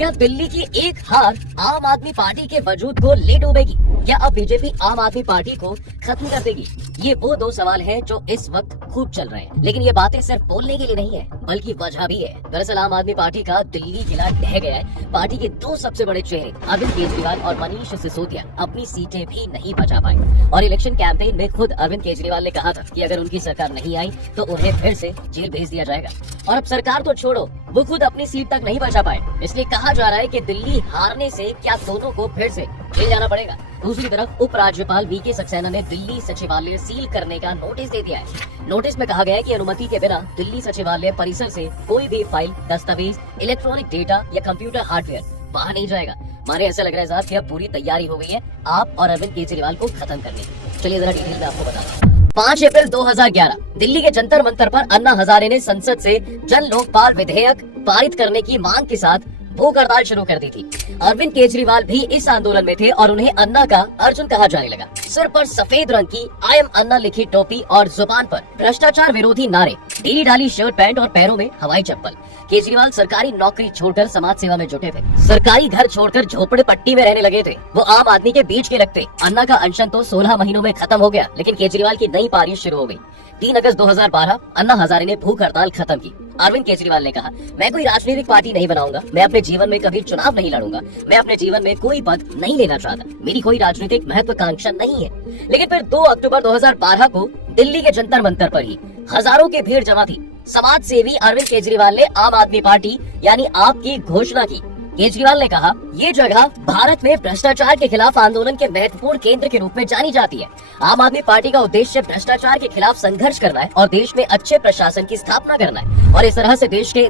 क्या दिल्ली की एक हार आम आदमी पार्टी के वजूद को ले डूबेगी? क्या अब बीजेपी आम आदमी पार्टी को खत्म कर देगी? ये वो दो सवाल हैं जो इस वक्त खूब चल रहे हैं। लेकिन ये बातें सिर्फ बोलने के लिए नहीं है, बल्कि वजह भी है। दरअसल आम आदमी पार्टी का दिल्ली किला ढह गया है। पार्टी के दो सबसे बड़े चेहरे अरविंद केजरीवाल और मनीष सिसोदिया अपनी सीटें भी नहीं बचा पाए। और इलेक्शन कैंपेन में खुद अरविंद केजरीवाल ने कहा था कि अगर उनकी सरकार नहीं आई तो उन्हें फिर से जेल भेज दिया जाएगा। और अब सरकार तो छोड़ो, वो खुद अपनी सीट तक नहीं बचा पाए। इसलिए कहा जा रहा है कि दिल्ली हारने से क्या दोनों को फिर से जेल जाना पड़ेगा। दूसरी तरफ उपराज्यपाल वीके सक्सेना ने दिल्ली सचिवालय सील करने का नोटिस दे दिया है। नोटिस में कहा गया है कि अनुमति के बिना दिल्ली सचिवालय परिसर से कोई भी फाइल, दस्तावेज, इलेक्ट्रॉनिक डेटा या कंप्यूटर हार्डवेयर बाहर नहीं जाएगा। माने ऐसा लग रहा है साहब कि अब पूरी तैयारी हो गई है आप और अरविंद केजरीवाल को खत्म करने की। चलिए जरा डिटेल में आपको बताता हूँ। 5 अप्रैल 2011 दिल्ली के जंतर मंतर पर अन्ना हजारे ने संसद से जन लोकपाल विधेयक पारित करने की मांग के साथ भूख हड़ताल शुरू कर दी थी। अरविंद केजरीवाल भी इस आंदोलन में थे और उन्हें अन्ना का अर्जुन कहा जाने लगा। सिर पर सफेद रंग की आई एम अन्ना लिखी टोपी और जुबान पर भ्रष्टाचार विरोधी नारे, ढीली ढाली शर्ट पैंट और पैरों में हवाई चप्पल। केजरीवाल सरकारी नौकरी छोड़कर समाज सेवा में जुटे थे। सरकारी घर छोड़कर झोपड़े पट्टी में रहने लगे थे। वो आम आदमी के बीच के लगते। अन्ना का अनशन तो 16 महीनों में खत्म हो गया, लेकिन केजरीवाल की नई पारी शुरू हो गई। 3 अगस्त 2012 अन्ना हजारे ने भूख हड़ताल खत्म की। अरविंद केजरीवाल ने कहा, मैं कोई राजनीतिक पार्टी नहीं बनाऊंगा, मैं अपने जीवन में कभी चुनाव नहीं लड़ूंगा, मैं अपने जीवन में कोई पद नहीं लेना चाहता, मेरी कोई राजनीतिक महत्वाकांक्षा नहीं है। लेकिन फिर 2 अक्टूबर 2012 को दिल्ली के जंतर मंतर पर ही हजारों की भीड़ जमा थी। समाज सेवी अरविंद केजरीवाल ने आम आदमी पार्टी यानी आप की घोषणा की। केजरीवाल ने कहा, ये जगह भारत में भ्रष्टाचार के खिलाफ आंदोलन के महत्वपूर्ण केंद्र के रूप में जानी जाती है। आम आदमी पार्टी का उद्देश्य भ्रष्टाचार के खिलाफ संघर्ष करना है और देश में अच्छे प्रशासन की स्थापना करना है। और इस तरह से देश के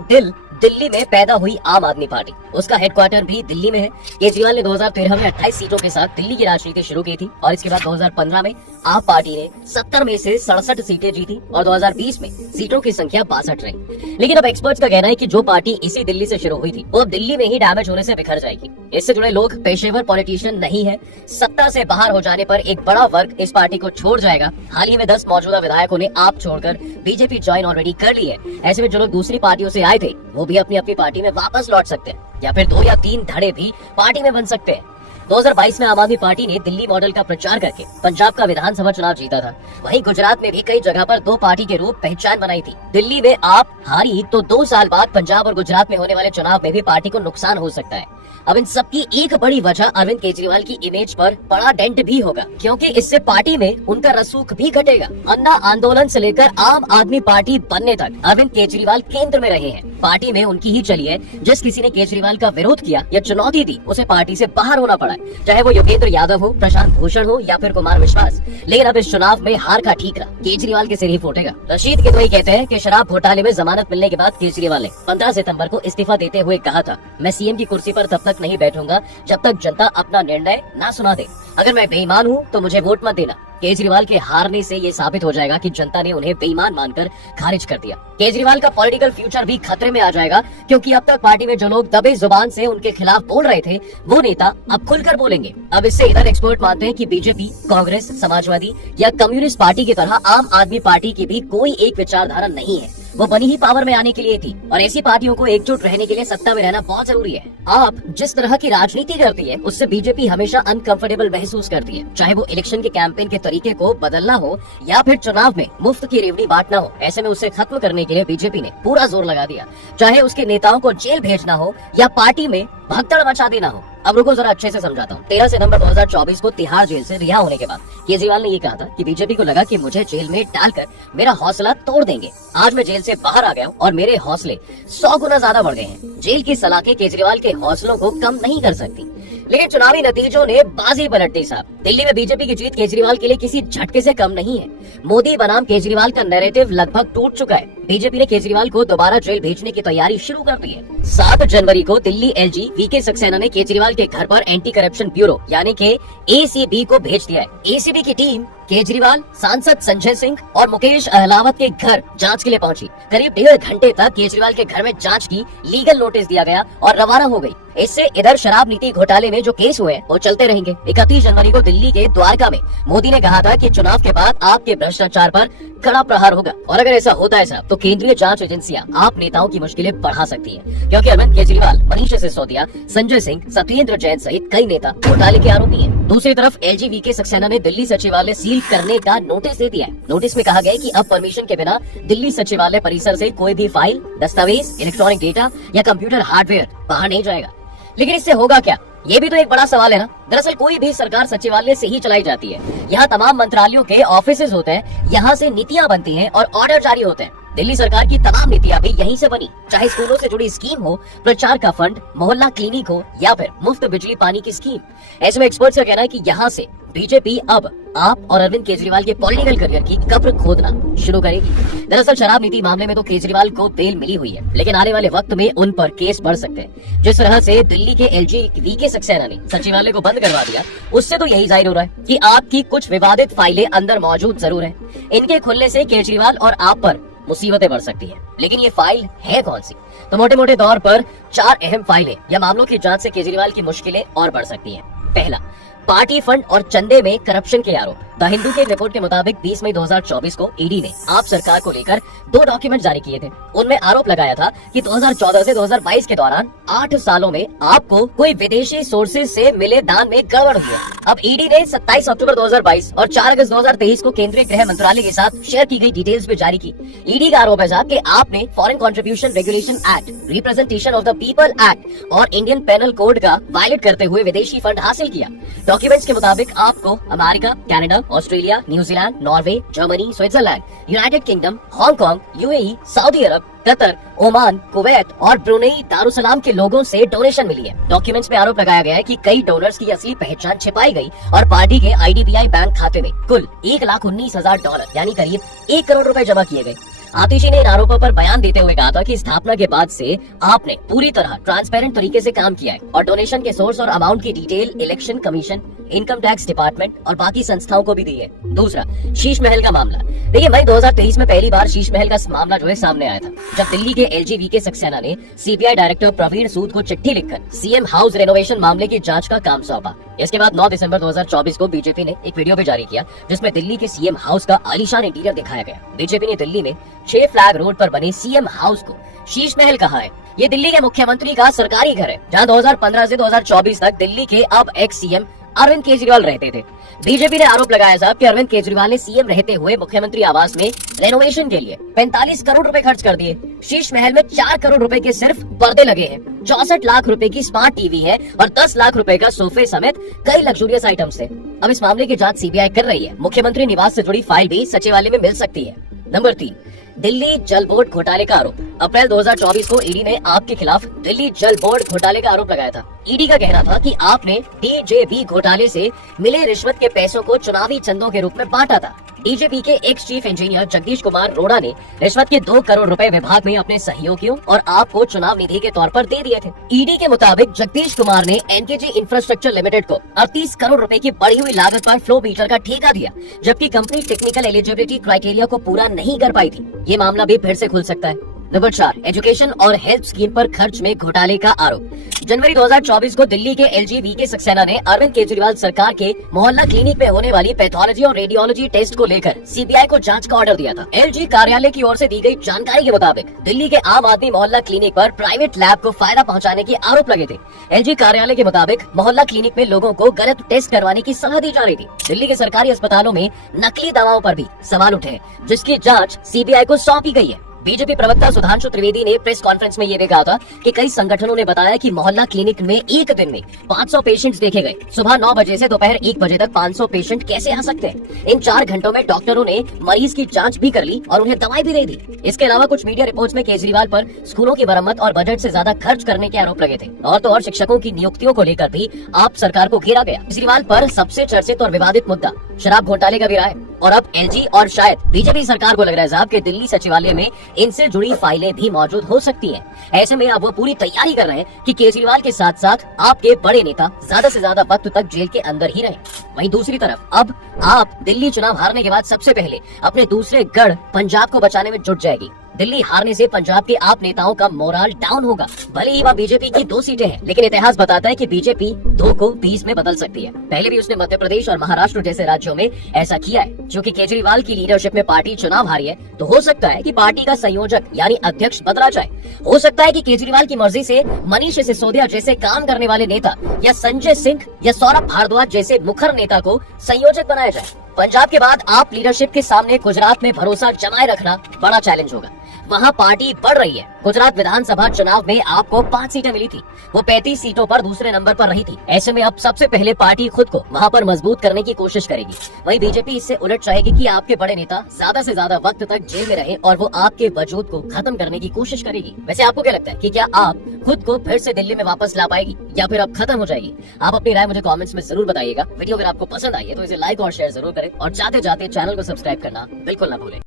दिल्ली में पैदा हुई आम आदमी पार्टी, उसका हेडक्वार्टर भी दिल्ली में है। केजरीवाल ने 2013 में 28 सीटों के साथ दिल्ली की राजनीति शुरू की थी और इसके बाद 2015 में आप पार्टी ने 70 में से 67 सीटें जीती और 2020 में सीटों की संख्या 62 रही। लेकिन अब एक्सपर्ट्स का कहना है कि जो पार्टी इसी दिल्ली से शुरू हुई थी वो अब दिल्ली में ही डैमेज होने से बिखर जाएगी। इससे जुड़े लोग पेशेवर पॉलिटिशियन नहीं है। सत्ता से बाहर हो जाने पर एक बड़ा वर्ग इस पार्टी को छोड़ जाएगा। हाल ही में 10 मौजूदा विधायकों ने आप छोड़कर बीजेपी ज्वाइन ऑलरेडी कर ली है। ऐसे में जो लोग दूसरी पार्टियों से आए थे वो भी अपनी अपनी पार्टी में वापस लौट सकते हैं या फिर 2 या 3 धड़े भी पार्टी में बन सकते हैं। 2022 में आम आदमी पार्टी ने दिल्ली मॉडल का प्रचार करके पंजाब का विधानसभा चुनाव जीता था। वहीं गुजरात में भी कई जगह पर 2 पार्टी के रूप पहचान बनाई थी। दिल्ली में आप हारी तो 2 साल बाद पंजाब और गुजरात में होने वाले चुनाव में भी पार्टी को नुकसान हो सकता है। अब इन सबकी एक बड़ी वजह अरविंद केजरीवाल की इमेज पर बड़ा डेंट भी होगा, क्योंकि इससे पार्टी में उनका रसूख भी घटेगा। अन्ना आंदोलन से लेकर आम आदमी पार्टी बनने तक अरविंद केजरीवाल केंद्र में रहे हैं। पार्टी में उनकी ही चली है। जिस किसी ने केजरीवाल का विरोध किया या चुनौती दी उसे पार्टी से बाहर होना पड़ा, चाहे वो योगेंद्र यादव हो, प्रशांत भूषण हो या फिर कुमार विश्वास। लेकिन अब इस चुनाव में हार का ठीकरा केजरीवाल के सिर ही फूटेगा। रशीद किदवई कहते हैं कि शराब घोटाले में जमानत मिलने के बाद केजरीवाल ने 15 सितंबर को इस्तीफा देते हुए कहा था, मैं सीएम की कुर्सी पर तब तक नहीं बैठूंगा जब तक जनता अपना निर्णय ना सुना दे। अगर मैं बेईमान हूँ तो मुझे वोट मत देना। केजरीवाल के हारने से ये साबित हो जाएगा कि जनता ने उन्हें बेईमान मानकर खारिज कर दिया। केजरीवाल का पॉलिटिकल फ्यूचर भी खतरे में आ जाएगा, क्योंकि अब तक पार्टी में जो लोग दबे जुबान से उनके खिलाफ बोल रहे थे वो नेता अब खुलकर बोलेंगे। अब इससे इधर एक्सपर्ट मानते हैं कि बीजेपी, कांग्रेस, समाजवादी या कम्युनिस्ट पार्टी की तरह आम आदमी पार्टी की भी कोई एक विचारधारा नहीं है। वो बनी ही पावर में आने के लिए थी और ऐसी पार्टियों को एकजुट रहने के लिए सत्ता में रहना बहुत जरूरी है। आप जिस तरह की राजनीति करती है उससे बीजेपी हमेशा अनकंफर्टेबल महसूस करती है, चाहे वो इलेक्शन के कैंपेन के तरीके को बदलना हो या फिर चुनाव में मुफ्त की रेवड़ी बांटना हो। ऐसे में उसे खत्म करने के लिए बीजेपी ने पूरा जोर लगा दिया, चाहे उसके नेताओं को जेल भेजना हो या पार्टी में भगदड़ मचा देना हो। अब रुको जरा अच्छे से समझाता हूँ। 13 सितंबर 2024 को तिहाड़ जेल से रिहा होने के बाद केजरीवाल ने ये कहा था कि बीजेपी को लगा कि मुझे जेल में डालकर मेरा हौसला तोड़ देंगे। आज मैं जेल से बाहर आ गया हूँ और मेरे हौसले 100 गुना ज्यादा बढ़ गए हैं। जेल की सलाखें केजरीवाल के हौसलों को कम नहीं कर सकती। लेकिन चुनावी नतीजों ने बाजी पलट दी साहब। दिल्ली में बीजेपी की जीत केजरीवाल के लिए किसी झटके से कम नहीं है। मोदी बनाम केजरीवाल का नैरेटिव लगभग टूट चुका है। बीजेपी ने केजरीवाल को दोबारा जेल भेजने की तैयारी शुरू कर दी है। 7 जनवरी को दिल्ली एलजी वीके सक्सेना ने केजरीवाल के घर पर एंटी करप्शन ब्यूरो यानी कि एसीबी को भेज दिया है। एसीबी की टीम केजरीवाल, सांसद संजय सिंह और मुकेश अहलावत के घर जांच के लिए पहुंची। करीब 1.5 घंटे तक केजरीवाल के घर में जांच की, लीगल नोटिस दिया गया और रवाना हो गई। इससे इधर शराब नीति घोटाले में जो केस हुए वो चलते रहेंगे। 31 जनवरी को दिल्ली के द्वारका में मोदी ने कहा था कि चुनाव के बाद आपके भ्रष्टाचार पर कड़ा प्रहार होगा, और अगर ऐसा होता है साहब तो केंद्रीय जांच एजेंसियां आप नेताओं की मुश्किलें बढ़ा सकती हैं, क्योंकि अरविंद केजरीवाल, मनीष सिसोदिया, संजय सिंह, सत्येंद्र जैन सहित कई नेता घोटाले के आरोपी हैं। दूसरी तरफ एलजी वीके सक्सेना ने दिल्ली सचिवालय सील करने का नोटिस दे दिया है। नोटिस में कहा गया है कि अब परमिशन के बिना दिल्ली सचिवालय परिसर से कोई भी फाइल, दस्तावेज, इलेक्ट्रॉनिक डेटा या कंप्यूटर हार्डवेयर बाहर नहीं जाएगा। लेकिन इससे होगा क्या, ये भी तो एक बड़ा सवाल है ना। दरअसल कोई भी सरकार सचिवालय से ही चलाई जाती है। यहाँ तमाम मंत्रालयों के ऑफिसेज होते हैं, यहाँ से नीतियाँ बनती हैं और ऑर्डर जारी होते हैं। दिल्ली सरकार की तमाम नीतियाँ भी यहीं से बनी, चाहे स्कूलों से जुड़ी स्कीम हो, प्रचार का फंड, मोहल्ला क्लिनिक हो या फिर मुफ्त बिजली पानी की स्कीम। ऐसे में एक्सपर्ट्स का कहना है कि यहाँ से बीजेपी अब आप और अरविंद केजरीवाल के पॉलिटिकल करियर की कब्र खोदना शुरू करेगी। दरअसल शराब नीति मामले में तो केजरीवाल को बेल मिली हुई है, लेकिन आने वाले वक्त में उन पर केस बढ़ सकते हैं। जिस तरह से दिल्ली के एलजी वीके सक्सेना ने सचिवालय को बंद करवा दिया, उससे तो यही जाहिर हो रहा है कि आपकी कुछ विवादित फाइलें अंदर मौजूद जरूर है। इनके खुलने से केजरीवाल और आप पर मुसीबतें बढ़ सकती है। लेकिन ये फाइल है कौन सी? तो मोटे मोटे तौर पर 4 अहम फाइलें या मामलों की जांच से केजरीवाल की मुश्किलें और बढ़ सकती हैं। पहला, पार्टी फंड और चंदे में करप्शन के आरोप। द हिंदू के रिपोर्ट के मुताबिक 20 मई 2024 को ईडी ने आप सरकार को लेकर 2 डॉक्यूमेंट जारी किए थे। उनमें आरोप लगाया था कि 2014 से 2022 के दौरान 8 सालों में आपको कोई विदेशी सोर्सेज से मिले दान में गड़बड़ हुई है। अब ईडी ने 27 अक्टूबर 2022 और 4 अगस्त 2023 को केंद्रीय गृह मंत्रालय के साथ शेयर की गई डिटेल्स भी जारी की। ईडी का आरोप है साहब कि आपने foreign contribution regulation act, representation of the people act और इंडियन पेनल कोड का वायलेट करते हुए विदेशी फंड हासिल किया। डॉक्यूमेंट्स के मुताबिक आपको America, Canada, Australia, New Zealand, Norway, Germany, Switzerland, United Kingdom, Hong Kong, UAE, Saudi Arab, Qatar, Oman, Kuwait और ब्रुनेई दारुसलाम के लोगों से डोनेशन मिली है। डॉक्यूमेंट्स में आरोप लगाया गया है कि कई डोनर्स की असली पहचान छिपाई गई और पार्टी के आईडीबीआई बैंक खाते में कुल $1,19,000 यानी करीब 1 करोड़ रुपए जमा किए गए। आतिशी ने इन आरोपों पर बयान देते हुए कहा था कि स्थापना के बाद से आपने पूरी तरह ट्रांसपेरेंट तरीके से काम किया है और डोनेशन के सोर्स और अमाउंट की detail election commission, income tax department और बाकी संस्थाओं को भी दी है। दूसरा, शीश महल का मामला। देखिए, मई 2023 में पहली बार शीश महल का मामला जो है सामने आया था, जब दिल्ली के एलजी वीके सक्सेना ने सीबीआई डायरेक्टर प्रवीण सूद को चिट्ठी लिखकर सीएम हाउस रेनोवेशन मामले की जांच का काम सौंपा। इसके बाद 9 दिसंबर 2024 को बीजेपी ने एक वीडियो भी जारी किया, जिसमें दिल्ली के सीएम हाउस का आलीशान इंटीरियर दिखाया गया। बीजेपी ने दिल्ली में 6 फ्लैग रोड पर बने सीएम हाउस को शीश महल कहा है। ये दिल्ली के मुख्यमंत्री का सरकारी घर है, जहां 2015 से 2024 तक दिल्ली के अब एक्स सीएम अरविंद केजरीवाल रहते थे। बीजेपी ने आरोप लगाया साहब कि अरविंद केजरीवाल ने सीएम रहते हुए मुख्यमंत्री आवास में रेनोवेशन के लिए 45 करोड़ रुपए खर्च कर दिए। शीश महल में 4 करोड़ रुपए के सिर्फ पर्दे लगे हैं, 64 लाख रुपए की स्मार्ट टीवी है और 10 लाख रुपए का सोफे समेत कई लग्जूरियस आइटम्स है। अब इस मामले की जांच सीबीआई कर रही है। मुख्यमंत्री निवास से जुड़ी फाइल भी सचिवालय में मिल सकती है। नंबर 3, दिल्ली जल बोर्ड घोटाले का आरोप। अप्रैल 2024 को ईडी ने आपके खिलाफ दिल्ली जल बोर्ड घोटाले का आरोप लगाया था। ईडी का कहना था कि आपने डीजेबी घोटाले से मिले रिश्वत के पैसों को चुनावी चंदों के रूप में बांटा था। डीजेबी के ex chief engineer Jagdish Kumar रोड़ा ने रिश्वत के 2 करोड़ रुपए विभाग में अपने सहयोगियों और आपको चुनाव निधि के तौर पर दे दिए थे। ईडी के मुताबिक जगदीश कुमार ने एनकेजी इंफ्रास्ट्रक्चर लिमिटेड को 38 करोड़ रुपए की बढ़ी हुई लागत पर फ्लो मीटर का ठेका दिया, जबकि कंपनी टेक्निकल एलिजिबिलिटी क्राइटेरिया को पूरा नहीं कर पाई थी। ये मामला भी फिर से खुल सकता है। नंबर 4, एजुकेशन और हेल्थ स्कीम पर खर्च में घोटाले का आरोप। जनवरी 2024 को दिल्ली के एलजी वीके सक्सेना ने अरविंद केजरीवाल सरकार के मोहल्ला क्लिनिक में होने वाली पैथोलॉजी और रेडियोलॉजी टेस्ट को लेकर सीबीआई को जांच का ऑर्डर दिया था। एलजी कार्यालय की ओर से दी गई जानकारी के मुताबिक दिल्ली के आम आदमी मोहल्ला क्लिनिक पर प्राइवेट लैब को फायदा पहुंचाने के आरोप लगे थे। एलजी कार्यालय के मुताबिक मोहल्ला क्लिनिक में लोगों को गलत टेस्ट करवाने की सलाह दी जा रही थी। दिल्ली के सरकारी अस्पतालों में नकली दवाओं पर भी सवाल उठे, जिसकी जाँच सीबीआई को सौंपी गई है। बीजेपी प्रवक्ता सुधांशु त्रिवेदी ने प्रेस कॉन्फ्रेंस में ये भी कहा था कि कई संगठनों ने बताया कि मोहल्ला क्लिनिक में एक दिन में 500 पेशेंट्स देखे गए। सुबह 9 बजे से दोपहर 1 बजे तक 500 पेशेंट कैसे आ सकते हैं? इन 4 घंटों में डॉक्टरों ने मरीज की जांच भी कर ली और उन्हें दवाई भी दे दी। इसके अलावा कुछ मीडिया रिपोर्ट्स में केजरीवाल पर स्कूलों की मरम्मत और बजट से ज्यादा खर्च करने के आरोप लगे थे। और तो और शिक्षकों की नियुक्तियों को लेकर भी आप सरकार को घेरा गया। केजरीवाल पर सबसे चर्चित और विवादित मुद्दा शराब घोटाले का भी रहा है। और अब एलजी और शायद बीजेपी सरकार को लग रहा है साहब कि दिल्ली सचिवालय में इनसे जुड़ी फाइलें भी मौजूद हो सकती हैं। ऐसे में अब वो पूरी तैयारी कर रहे हैं कि केजरीवाल के साथ साथ आपके बड़े नेता ज्यादा से ज्यादा वक्त तक जेल के अंदर ही रहें। वहीं दूसरी तरफ अब आप दिल्ली चुनाव हारने के बाद सबसे पहले अपने दूसरे गढ़ पंजाब को बचाने में जुट जाएगी। दिल्ली हारने से पंजाब के आप नेताओं का मोराल डाउन होगा। भले ही वह बीजेपी की 2 सीटें हैं, लेकिन इतिहास बताता है कि बीजेपी 2 को 20 में बदल सकती है। पहले भी उसने मध्य प्रदेश और महाराष्ट्र जैसे राज्यों में ऐसा किया है। जो कि केजरीवाल की लीडरशिप में पार्टी चुनाव हारी है, तो हो सकता है कि पार्टी का संयोजक यानी अध्यक्ष बदला जाए। हो सकता है कि केजरीवाल की मर्जी से मनीष सिसोदिया जैसे काम करने वाले नेता या संजय सिंह या सौरभ भारद्वाज जैसे मुखर नेता को संयोजक बनाया जाए। पंजाब के बाद आप लीडरशिप के सामने गुजरात में भरोसा जमाए रखना बड़ा चैलेंज होगा। वहाँ पार्टी बढ़ रही है। गुजरात विधानसभा चुनाव में आपको 5 सीटें मिली थी, वो 35 सीटों पर दूसरे नंबर पर रही थी। ऐसे में अब सबसे पहले पार्टी खुद को वहाँ पर मजबूत करने की कोशिश करेगी। वहीं बीजेपी इससे उलट चाहेगी कि आपके बड़े नेता ज्यादा से ज्यादा वक्त तक जेल में रहें और वो आपके वजूद को खत्म करने की कोशिश करेगी। वैसे आपको क्या लगता है कि क्या आप खुद को फिर से दिल्ली में वापस ला पाएगी या फिर अब खत्म हो जाएगी? आप अपनी राय मुझे कमेंट्स में जरूर बताइएगा। वीडियो अगर आपको पसंद आई है तो इसे लाइक और शेयर जरूर करें और जाते जाते चैनल को सब्सक्राइब करना बिल्कुल ना भूलें।